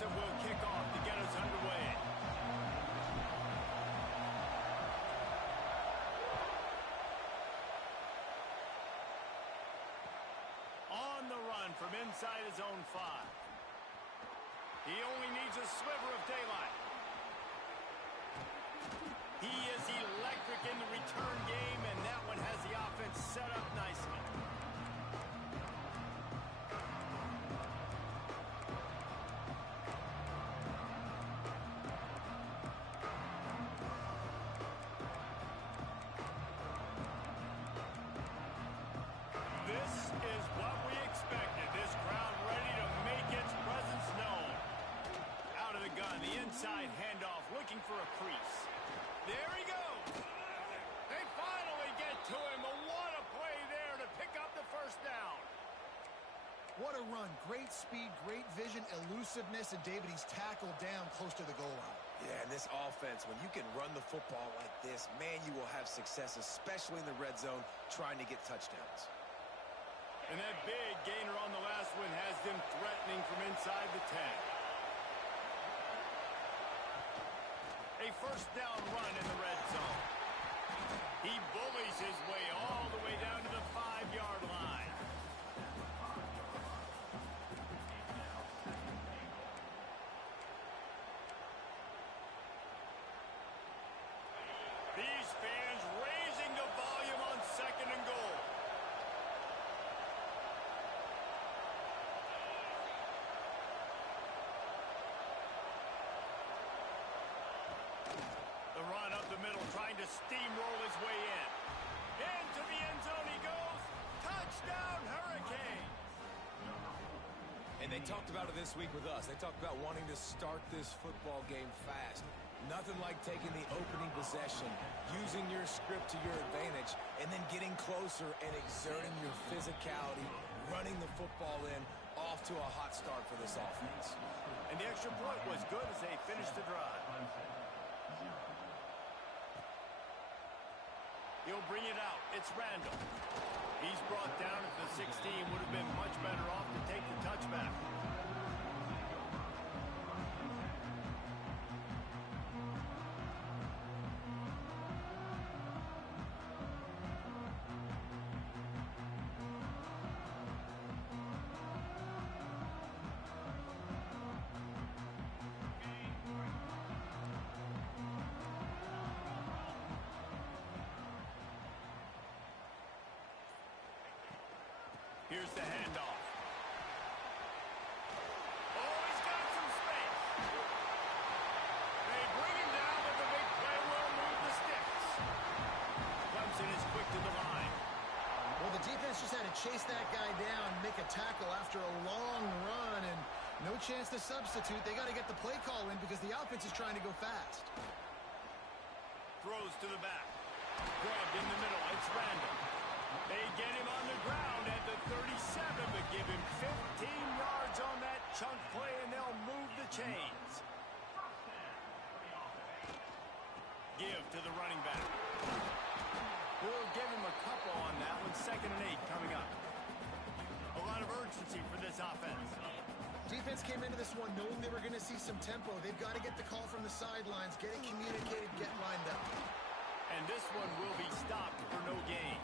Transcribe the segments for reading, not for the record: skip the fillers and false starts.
Wilson will kick off to get us underway. On the run from inside his own 5. He only needs a sliver of daylight. He is electric in the return game, and that one has the offense set up nicely. This is what we expected. This crowd ready to make its presence known. Out of the gun, the inside handoff, looking for a crease. There he goes. They finally get to him. What a play there to pick up the first down. What a run. Great speed, great vision, elusiveness, and David, he's tackled down close to the goal line. Yeah, and this offense, when you can run the football like this, man, you will have success, especially in the red zone, trying to get touchdowns. And that big gainer on the last one has them threatening from inside the 10. A first down run in the red zone. He bullies his way all the way down to the 5-yard line. These fans raising the volume on 2nd and goal. The run up the middle, trying to steamroll his way in. Into the end zone he goes. Touchdown, Hurricanes! And they talked about it this week with us. They talked about wanting to start this football game fast. Nothing like taking the opening possession, using your script to your advantage, and then getting closer and exerting your physicality, running the football in, off to a hot start for this offense. And the extra point was good as they finished the drive. He'll bring it out. It's Randall. He's brought down at the 16. Would have been much better off to take the touchback. Here's the handoff. Oh, he's got some space. They bring him down, but the big play will move the sticks. Clemson is quick to the line. Well, the defense just had to chase that guy down, make a tackle after a long run, and no chance to substitute. They got to get the play call in because the offense is trying to go fast. Throws to the back. Grabbed in the middle. It's Randall. They get him on the ground at the 37, but give him 15 yards on that chunk play, and they'll move the chains. Give to the running back. We'll give him a couple on that one. 2nd and 8 coming up. A lot of urgency for this offense. Defense came into this one knowing they were going to see some tempo. They've got to get the call from the sidelines, get it communicated, get lined up. And this one will be stopped for no gain.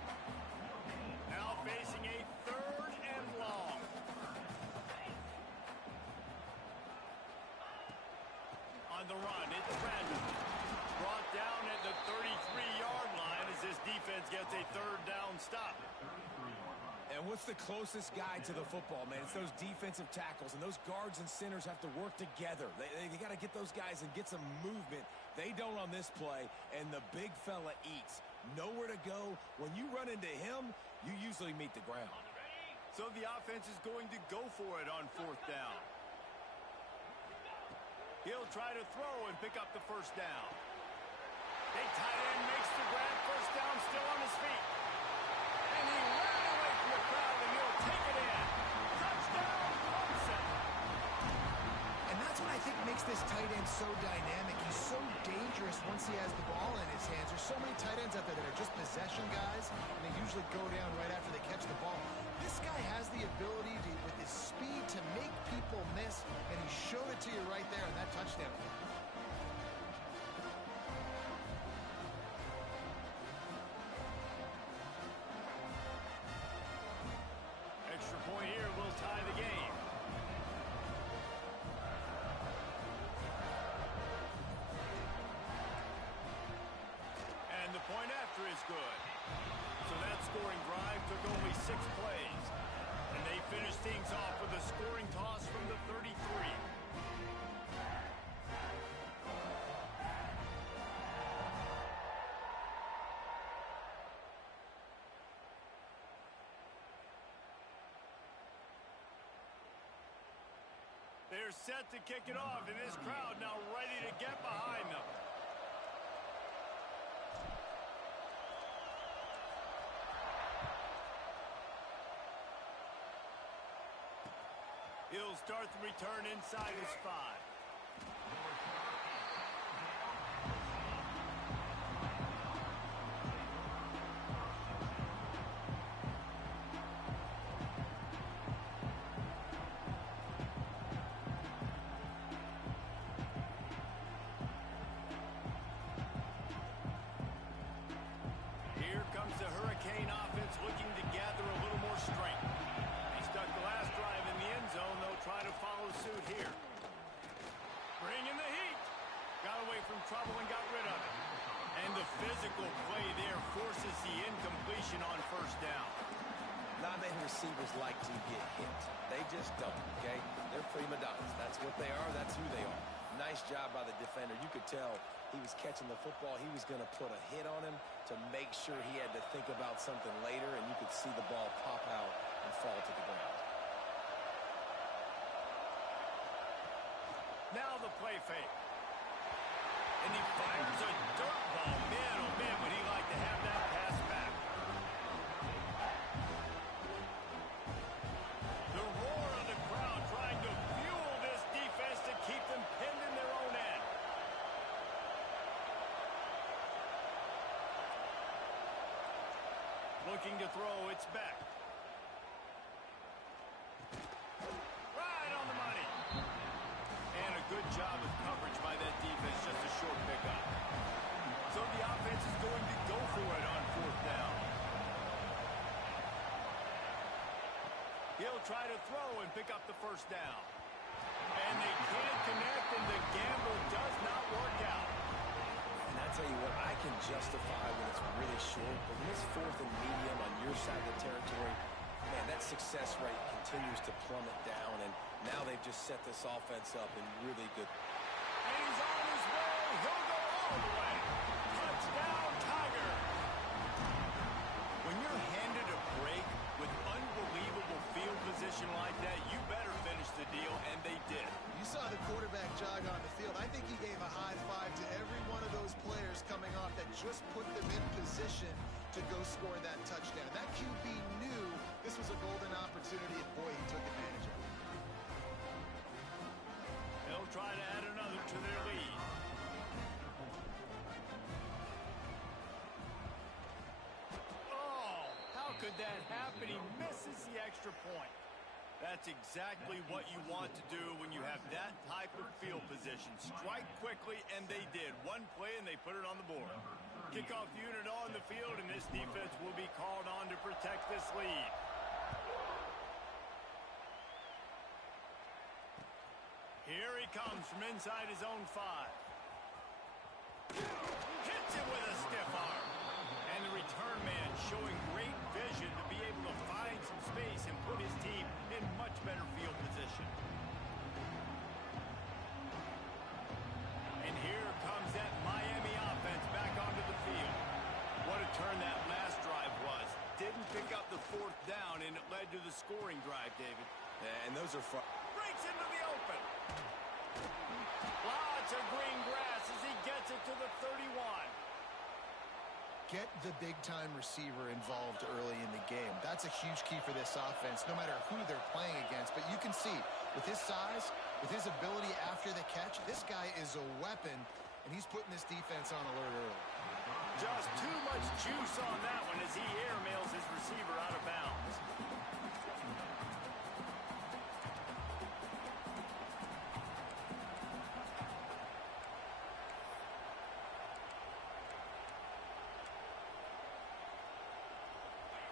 Now facing a 3rd and long. On the run, it's Randall. Brought down at the 33-yard line as this defense gets a 3rd down stop. And what's the closest guy to the football, man? It's those defensive tackles, and those guards and centers have to work together. They got to get those guys and get some movement. They don't on this play, and the big fella eats. Nowhere to go. When you run into him, you usually meet the ground. So the offense is going to go for it on 4th down. He'll try to throw and pick up the first down. Big tight end makes the grab. First down, still on his feet. And he ran away from the crowd, and he'll take it in. Touchdown, Clemson. And that's what I think makes this tight end so dynamic. He's so dangerous once he has the ball in his hands. There's so many tight ends out there that are just possession guys, and they usually go down right after they catch the ball. This guy has the ability to, with his speed, to make people miss, and he showed it to you right there in that touchdown. Extra point here will tie the game. And the point after is good. So that scoring drive took only 6 plays. And they finished things off with a scoring toss from the 33. They're set to kick it off, and this crowd now ready to get behind them. He'll start the return inside his 5. Here comes the Hurricane offense looking to gather a little more strength. He stuck the last drive in the end zone. They'll try to follow suit here. Bring in the heat. Got away from trouble and got rid of it. And the physical play there forces the incompletion on first down. Not many receivers like to get hit. They just don't, okay? They're prima donnas. That's what they are. That's who they are. Nice job by the defender. You could tell he was catching the football. He was going to put a hit on him to make sure he had to think about something later, and you could see the ball pop out and fall to the ground. Now the play fake. And he fires a dirt ball. Man, oh man, would he like to have that pass back. The roar of the crowd trying to fuel this defense to keep them pinned in their own end. Looking to throw, it's back. Right on the money. And a good job of coverage by that defense, just a short pickup. So the offense is going to go for it on 4th down. He'll try to throw and pick up the first down. And they can't connect, and the gamble does not work out. And I tell you what, I can justify when it's really short, but when it's 4th and medium on your side of the territory, man, that success rate continues to plummet down, and now they've just set this offense up in really good. And he's on his way. He'll go all the way. Touchdown, Tiger. When you're handed a break with unbelievable field position like that, you better finish the deal, and they did. You saw the quarterback jog on the field. I think he gave a high five to every one of those players coming off that just put them in position to go score that touchdown. That QB knew this was a golden opportunity, and boy, he took advantage of it. They'll try to add another to their lead. Oh, how could that happen? He misses the extra point. That's exactly what you want to do when you have that type of field position. Strike quickly, and they did. One play, and they put it on the board. Kickoff unit on the field, and this defense will be called on to protect this lead. Here he comes from inside his own 5. Hits it with a stiff arm. And the return man showing great vision to be able to find some space and put his team in much better field position. And here comes that Miami offense back onto the field. What a turn that last drive was. Didn't pick up the 4th down, and it led to the scoring drive, David. And those are fun. Breaks into the open. Lots of green grass as he gets it to the 31. Get the big-time receiver involved early in the game. That's a huge key for this offense, no matter who they're playing against. But you can see, with his size, With his ability after the catch, this guy is a weapon, and he's putting this defense on alert early. Just too much juice on that one as he airmails his receiver out of bounds.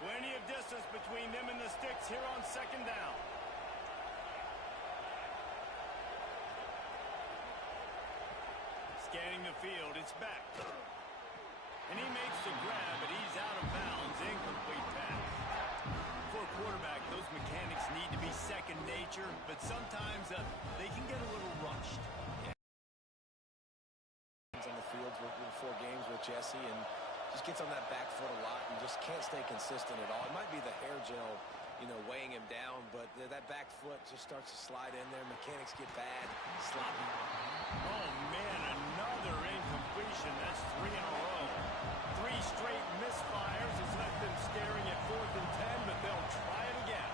Plenty of distance between them and the sticks here on second down. Scanning the field, it's back. And he makes the grab, but he's out of bounds. Incomplete pass. For a quarterback, those mechanics need to be second nature, but sometimes they can get a little rushed. On the field with 4 games with Jesse and just gets on that back foot a lot and just can't stay consistent at all. It might be the hair gel, weighing him down, but that back foot just starts to slide in there. Mechanics get bad, sloppy. Oh, man, another incompletion. That's 3 in a row. 3 straight misfires has left them staring at 4th and 10, but they'll try it again.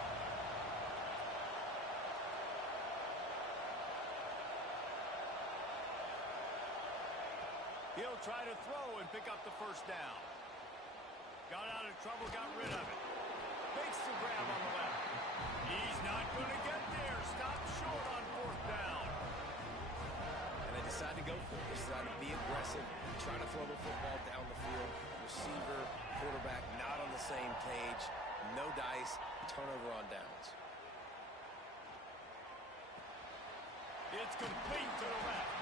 He'll try to throw and pick up the first down. Got out of trouble, got rid of it. Makes the grab on the left. He's not going to get there. Stopped short on 4th down. And they decide to go for it. They decide to be aggressive, try to throw the football down the field. Receiver, quarterback, not on the same page. No dice, turnover on downs. It's complete to the left.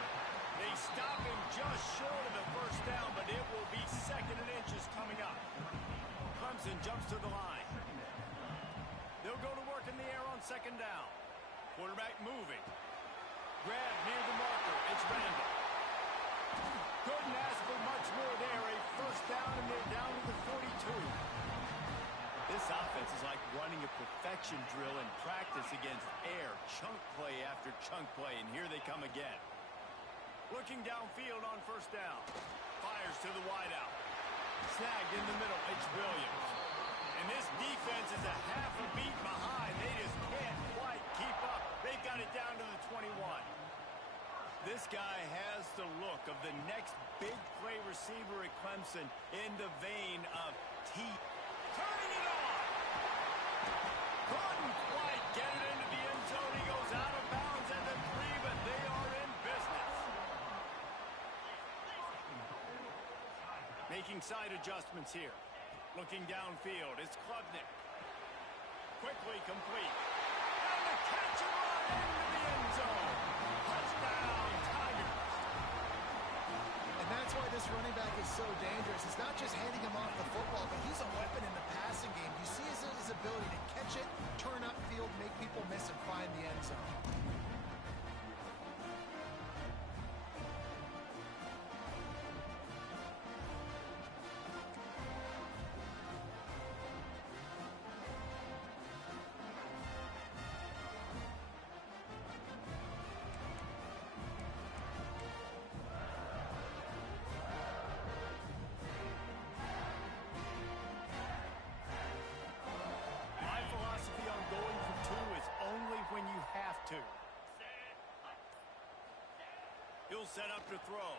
They stop him just short of the first down, but it will be 2nd and inches coming up. Clemson jumps to the line. They'll go to work in the air on 2nd down. Quarterback moving. Grab near the marker. It's Randall. Couldn't ask for much more there. A first down, and they're down to the 42. This offense is like running a perfection drill in practice against air. Chunk play after chunk play, and here they come again. Looking downfield on 1st down. Fires to the wideout. Snagged in the middle. It's Williams. And this defense is a half a beat behind. They just can't quite keep up. They've got it down to the 21. This guy has the look of the next big play receiver at Clemson in the vein of T. Turning it on. Couldn't quite get it into the end zone. He goes out of bounds at the 3, but they are in business. Making side adjustments here. Looking downfield, it's Klubnik. Quickly complete. And the catch and run into the end zone. Touchdown, Tigers. And that's why this running back is so dangerous. It's not just handing him off the football, but he's a weapon in the passing game. You see his ability to catch it, turn upfield, make people miss, and find the end zone. He'll set up to throw.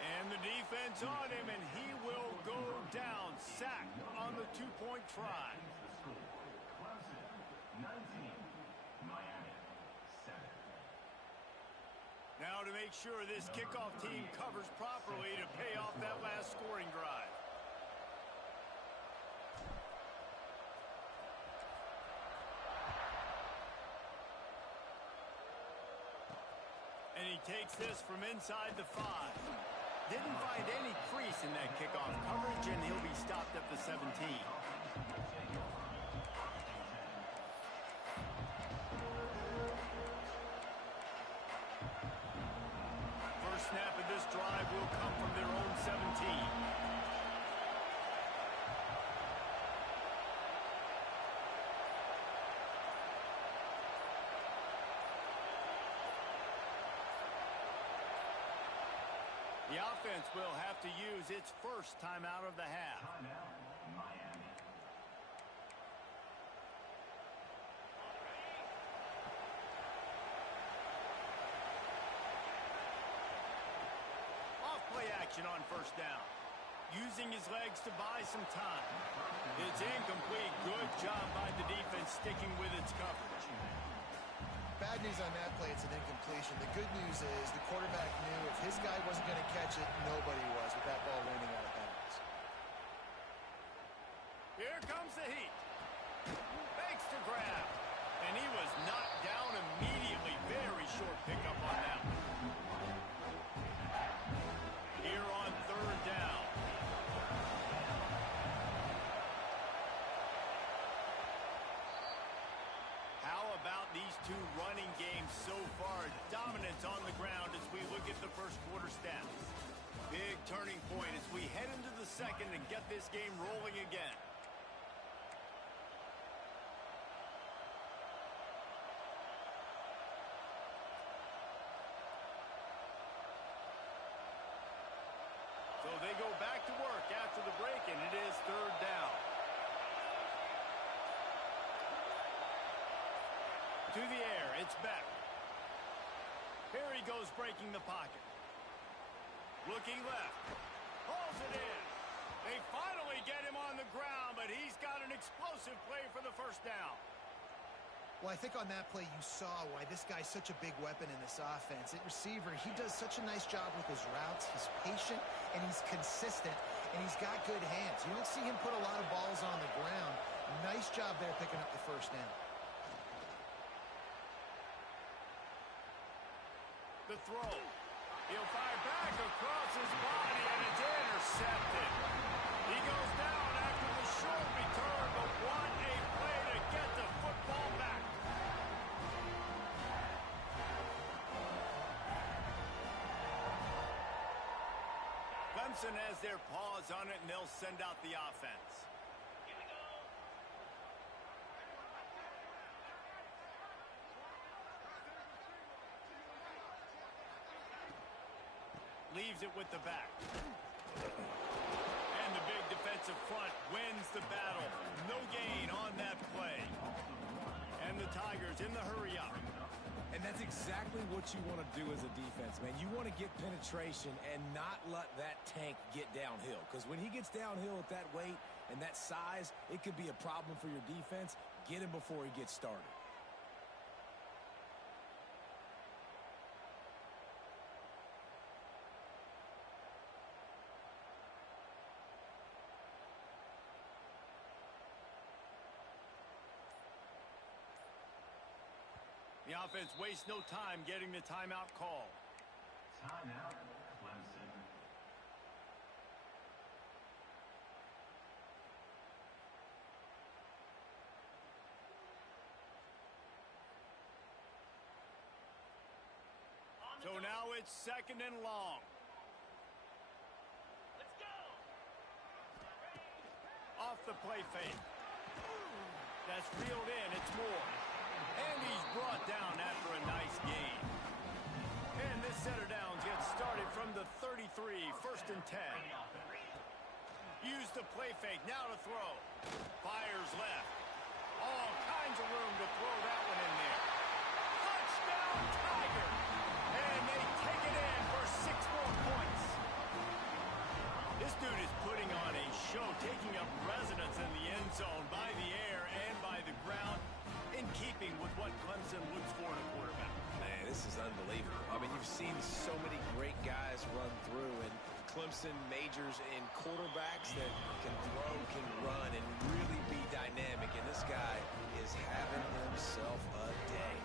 And the defense on him, and he will go down. Sacked on the 2-point try. Now to make sure this kickoff team covers properly to pay off that last scoring drive. And he takes this from inside the 5. Didn't find any crease in that kickoff coverage, and he'll be stopped at the 17. First snap of this drive will come from their own 17. The offense will have to use its first timeout of the half. action on first down. Using his legs to buy some time. It's incomplete. Good job by the defense sticking with its coverage. Bad news on that play, it's an incompletion. The good news is the quarterback knew if his guy wasn't going to catch it, nobody was with that ball landing out of bounds. Here comes the heat. Fakes to grab. And he was knocked down immediately. Very short pickup on that one. Here on third down. How about these two running games so far? Dominance on the ground as we look at the first quarter stats. Big turning point as we head into the second and get this game rolling again. So they go back to work after the break, and it is third down. To the air, it's Beck. Here he goes breaking the pocket. Looking left. Hauls it in. They finally get him on the ground, but he's got an explosive play for the first down. Well, I think on that play you saw why this guy's such a big weapon in this offense. At receiver, he does such a nice job with his routes. He's patient, and he's consistent, and he's got good hands. You don't see him put a lot of balls on the ground. Nice job there picking up the first down. The throw. He'll fire back across his body, and it's intercepted. He goes down after the short return, but what a play to get the football back. Clemson has their paws on it, and they'll send out the offense. Leaves it with the back. And the big defensive front wins the battle. No gain on that play. And the Tigers in the hurry up. And that's exactly what you want to do as a defense, man. You want to get penetration and not let that tank get downhill. Because when he gets downhill at that weight and that size, it could be a problem for your defense. Get him before he gets started. The offense wastes no time getting the timeout call. Timeout, Clemson. So now it's second and long. Let's go. Off the play fake. That's reeled in. It's Moore. And he's brought down after a nice gain. And this set of downs gets started from the 33, first and 10. Use the play fake, now to throw. Fires left. All kinds of room to throw that one in there. Touchdown, Tiger! And they take it in for 6 more points. This dude is putting on a show, taking up residence in the end zone by the air and by the ground, in keeping with what Clemson looks for in a quarterback. Man, this is unbelievable. I mean, you've seen so many great guys run through, and Clemson majors in quarterbacks that can throw, can run, and really be dynamic, and this guy is having himself a day.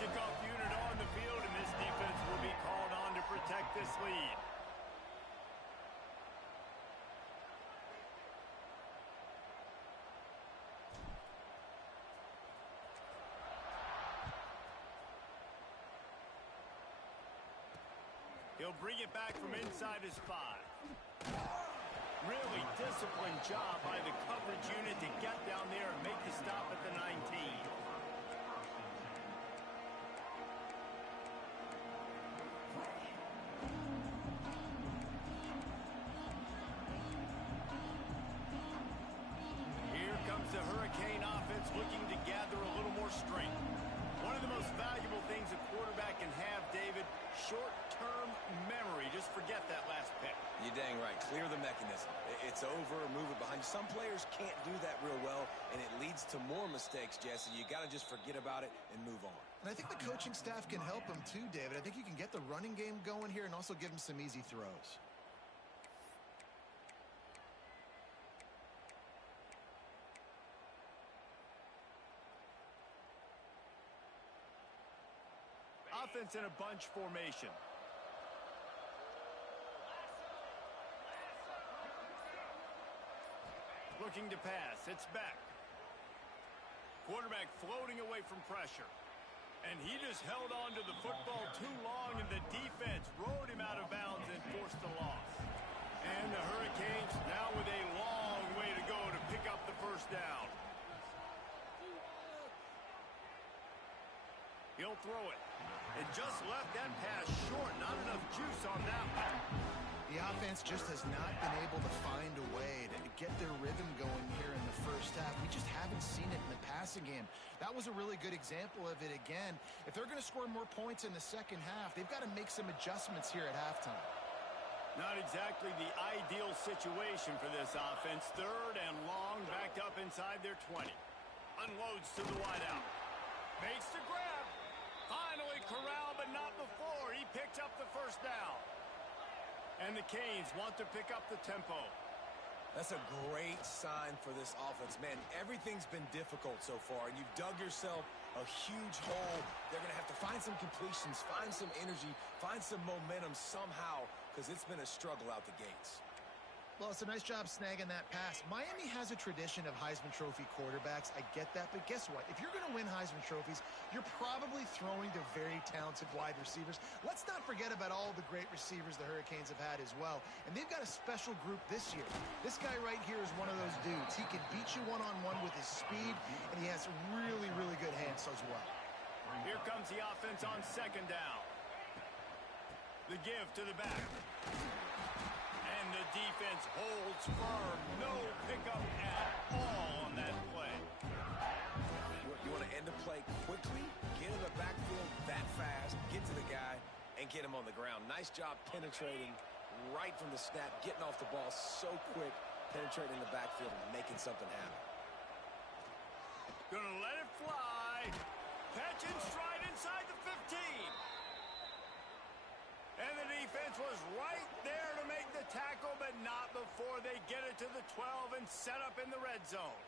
Kickoff unit on the field, and this defense will be called on to protect this lead. He'll bring it back from inside his 5. Really disciplined job by the coverage unit to get down there and make the stop at the 19. Here comes the Hurricane offense looking to gather a little more strength. One of the most valuable things a quarterback can have, David, short half that last pick. You're dang right. Clear the mechanism. It's over, move it behind you. Some players can't do that real well, and it leads to more mistakes, Jesse. You got to just forget about it and move on. And I think the coaching staff can help him too, David. I think you can get the running game going here and also give him some easy throws. Offense in a bunch formation. Looking to pass. It's back. Quarterback floating away from pressure. And he just held on to the football too long, and the defense rode him out of bounds and forced the loss. And the Hurricanes now with a long way to go to pick up the first down. He'll throw it. And just left that pass short. Not enough juice on that one. The offense just has not been able to find a way to get their rhythm going here in the first half. We just haven't seen it in the passing game. That was a really good example of it again. If they're going to score more points in the second half, they've got to make some adjustments here at halftime. Not exactly the ideal situation for this offense. Third and long, backed up inside their 20. Unloads to the wideout. Makes the grab. Finally corralled, but not before. He picked up the first down. And the Canes want to pick up the tempo. That's a great sign for this offense. Man, everything's been difficult so far, and you've dug yourself a huge hole. They're going to have to find some completions, find some energy, find some momentum somehow, because it's been a struggle out the gates. Well, it's a nice job snagging that pass. Miami has a tradition of Heisman Trophy quarterbacks. I get that, but guess what? If you're going to win Heisman Trophies, you're probably throwing to very talented wide receivers. Let's not forget about all the great receivers the Hurricanes have had as well. And they've got a special group this year. This guy right here is one of those dudes. He can beat you one-on-one with his speed, and he has really, really good hands as well. Here comes the offense on second down. The give to the back. And the defense holds firm. No pickup at all on that play. You want to end the play quickly, get in the backfield that fast, get to the guy, and get him on the ground. Nice job penetrating right from the snap, getting off the ball so quick, penetrating the backfield and making something happen. Gonna let it fly. Catch and stride inside the 15. And the defense was right there to make the tackle, but not before they get it to the 12 and set up in the red zone.